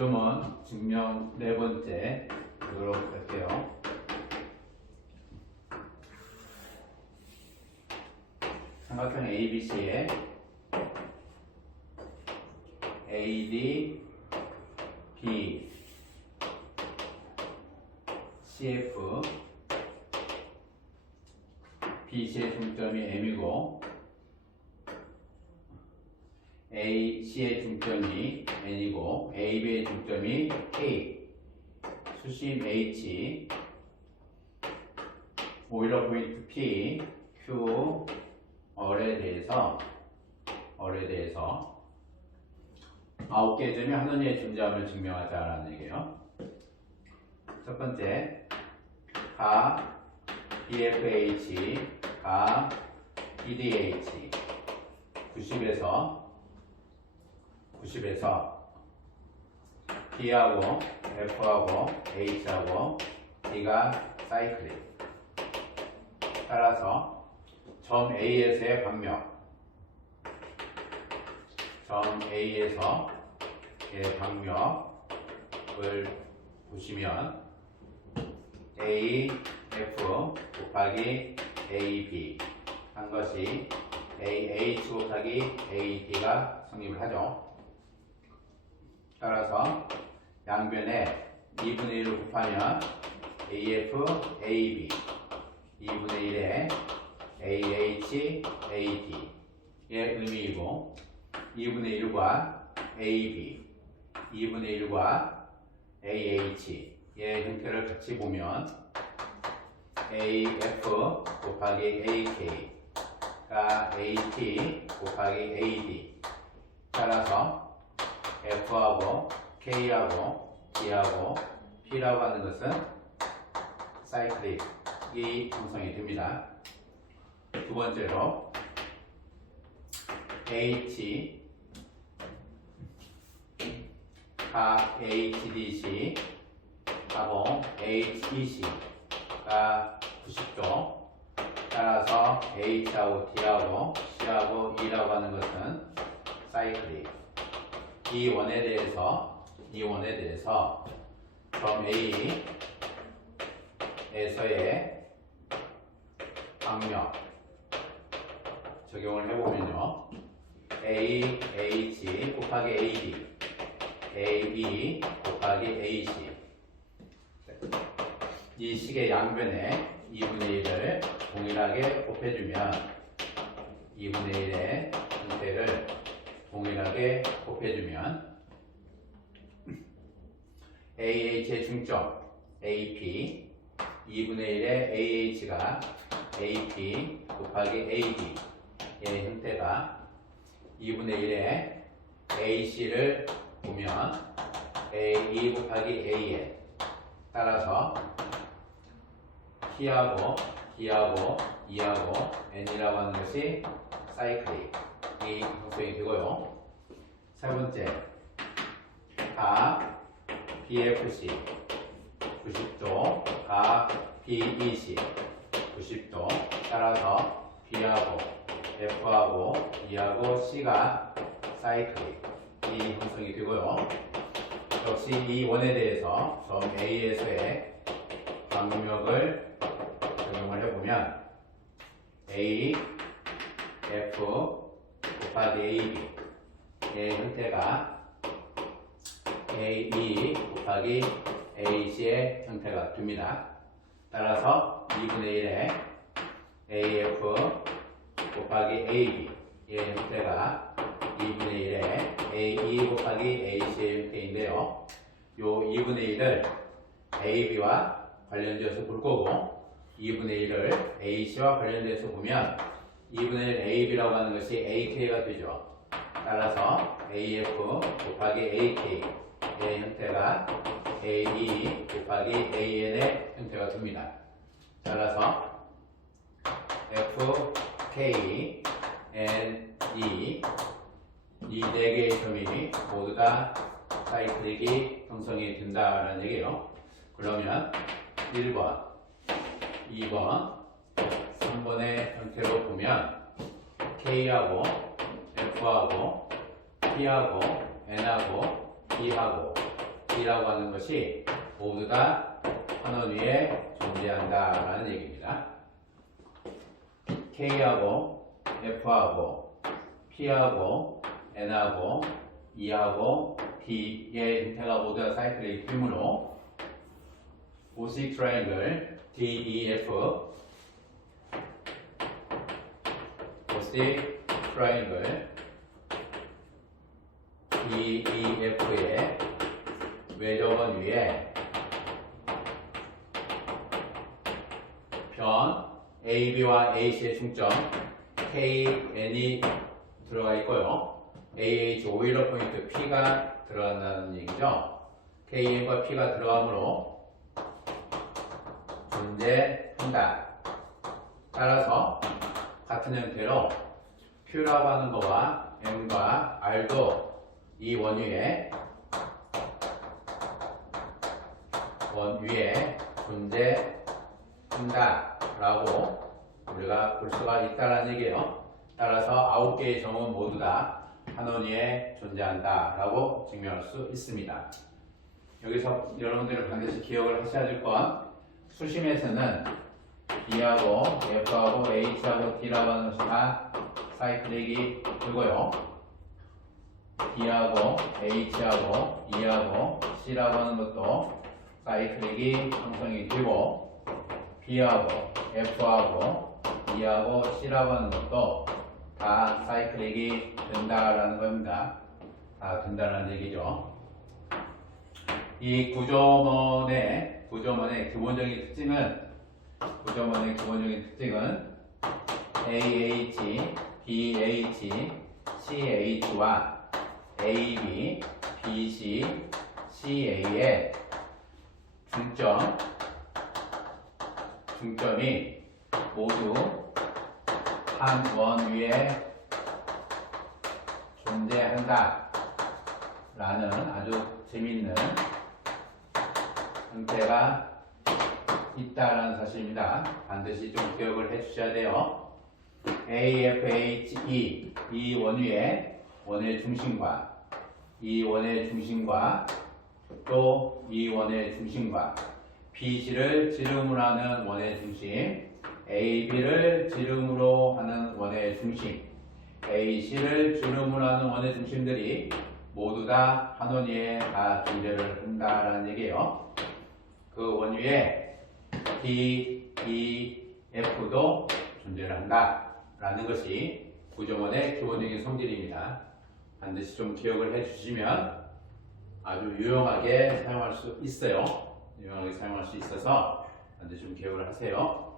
점은 증명 네 번째 보도록 할게요. 삼각형 ABC에 AD, B, CF, BC의 중점이 M이고 AC의 중점이 N이고 AB의 중점이 K. 수심 H. 오일러 포인트 P Q 얼에 대해서 얼에 대해서 아홉 개의 점이 한 원리에 존재함을 증명하자라는 얘기예요. 첫 번째 가 BFH 가 EDH 90에서 90에서 B하고 F하고 H하고 D가 사이클이 따라서 점 A에서의 방력 점 A에서 의 방력을 보시면 A, F 곱하기 AB 한 것이 AH 곱하기 AD가 성립을 하죠. 따라서 양변에 2분의 1을 곱하면 AF, AB 2분의 1에 AH, AD의 의미이고 2분의 1과 AB 2분의 1과 AH의 형태를 같이 보면 AF 곱하기 AK가 AT 곱하기 AD 따라서 F하고 K하고 D하고 P라고 하는 것은 사이클릭 이 형성이 됩니다. 두 번째로 H 가 HDC 하고 HEC가 90도 따라서 H하고 D하고 C하고 E라고 하는 것은 사이클릭 이 원에 대해서 이 원에 대해서 점 A에서의 방력 적용을 해보면요. A, H 곱하기 AD AB 곱하기 AC 이 식의 양변에 2분의 1을 동일하게 곱해주면 2분의 1의 형태를 동일하게 곱해주면 AH의 중점 AP 2분의 1의 AH가 AP 곱하기 AB의 형태가 2분의 1의 AC를 보면 A2 곱하기 AN 따라서 T하고 D하고 E하고 N이라고 하는 것이 사이클 릭이 형성이 되고요. 세 번째, 가 BFC 90도, 가 BEC 90도. 따라서 B하고 F하고 E하고 C가 사이클릭 이 형성이 되고요. 역시 이 원에 대해서 점 A에서의 방력을 적용을 해보면 A, F 곱하기 AB의 형태가 AE 곱하기 AC의 형태가 됩니다. 따라서 2분의 1에 AF 곱하기 AB의 형태가 2분의 1에 AE 곱하기 AC의 형태인데요. 요 2분의 1을 AB와 관련되어서 볼 거고 2분의 1을 AC와 관련돼서 보면 2분의 1 AB라고 하는 것이 AK가 되죠. 따라서 AF 곱하기 AK의 형태가 AE 곱하기 AN의 형태가 됩니다. 따라서 F, K, N, E 이 네 개의 점이 모두 다 사이클릭이 형성이 된다는 얘기예요. 그러면 1번, 2번, 3번의 형태로 보면 K하고 F하고 P하고 N하고 D하고 D라고 하는 것이 모두 다 한원 위에 존재한다라는 얘기입니다. K하고 F하고 P하고 N하고 E하고 D의 형태가 모두 다 사이클의 힘으로 오식 트라이앵글 DEF 오식 트라이앵글 DEF의 외접원 위에 변 AB와 AC의 중점 KN이 들어가 있고요. AH 오일러 포인트 P가 들어간다는 얘기죠. KN과 P가 들어가므로 존재한다. 따라서 같은 형태로 Q라고 하는 거와 M과 R도 이 원위에 원 위에 존재한다 라고 우리가 볼 수가 있다라는 얘기예요. 따라서 아홉 개의 정은 모두 다 한원위에 존재한다 라고 증명할 수 있습니다. 여기서 여러분들이 반드시 기억을 하셔야 될 건 수심에서는 B하고 F하고 H하고 D라고 하는 것이 다 사이클릭이 되고요. B하고 H하고 E하고 C라고 하는 것도 사이클릭이 형성이 되고 B하고 F하고 E하고 C라고 하는 것도 다 사이클릭이 된다라는 겁니다. 다 된다는 얘기죠. 이 구조문의 구조문의 기본적인 특징은 구조문의 기본적인 특징은 AH, BH, CH와 AB, BC, CA의 중점, 중점이 모두 한 원 위에 존재한다. 라는 아주 재밌는 형태가 있다라는 사실입니다. 반드시 좀 기억을 해 주셔야 돼요. AFHE 이 원위의 원의 중심과 이 원의 중심과 또 이 원의 중심과 BC를 지름으로 하는 원의 중심 AB를 지름으로 하는 원의 중심 AC를 지름으로 하는 원의 중심들이 모두 다 한 원위에 다 존재를 한다라는 얘기예요. 그 원위에 D, E, F도 존재를 한다 라는 것이 구조원의 기본적인 성질입니다. 반드시 좀 기억을 해주시면 아주 유용하게 사용할 수 있어요. 유용하게 사용할 수 있어서 반드시 좀 기억을 하세요.